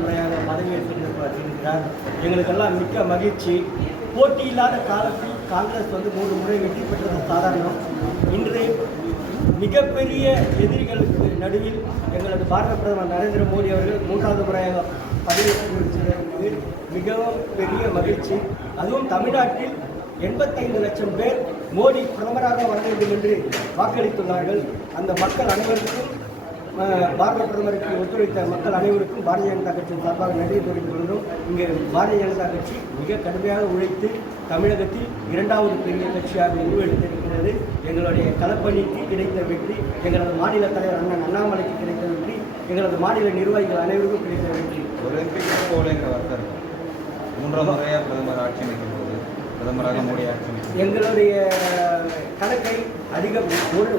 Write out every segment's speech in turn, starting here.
முறையாக பதவியேற்றிருக்கிறார். எங்களுக்கெல்லாம் மிக்க மகிழ்ச்சி. போட்டியில்லாத காலத்தில் காங்கிரஸ் 3 முறை வெற்றி பெற்றது சாதாரணம். இன்று மிகப்பெரிய எதிரிகளுக்கு நடுவில் எங்களது பாரத பிரதமர் நரேந்திர மோடி அவர்கள் 3வது முறையாக பதவியேற்றிருக்கிறது மிகவும் பெரிய மகிழ்ச்சி. அதுவும் தமிழ்நாட்டில் 85 லட்சம் பேர் மோடி பிரதமராக வர வேண்டும் என்று வாக்களித்துள்ளார்கள். அந்த மக்கள் அனைவருக்கும் பாரத பிரதமருக்கு ஒத்துழைத்த மக்கள் அனைவருக்கும் பாரதிய ஜனதா கட்சியின் சார்பாக நன்றி தெரிவித்துக் கொள்கிறோம். இங்கே பாரதிய ஜனதா கட்சி மிக கடுமையாக உழைத்து தமிழகத்தில் 2வது பெரிய கட்சியாக உருவெடுத்திருக்கிறது. எங்களுடைய களப்பணிக்கு கிடைத்த வெற்றி, எங்களது மாநில தலைவர் அண்ணன் அண்ணாமலைக்கு கிடைத்த வெற்றி, எங்களது மாநில நிர்வாகிகள் அனைவருக்கும் கிடைத்த வெற்றி. ஒரு ஒருத்தர் 3வது முறையாக பிரதமர் ஆட்சி அமைக்கும் போது பிரதமராக மோடி ஆட்சி எங்களுடைய கணக்கை அதிகம்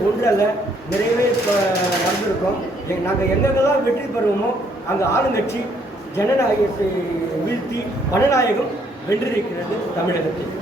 ஒன்று அல்ல நிறையவே நடந்திருக்கோம். நாங்கள் எங்கெங்கெல்லாம் வெற்றி பெறுவோமோ அங்கே ஆளுங்கட்சி ஜனநாயகத்தை வீழ்த்தி ஜனநாயகம் வென்றிருக்கிறது தமிழகத்தில்.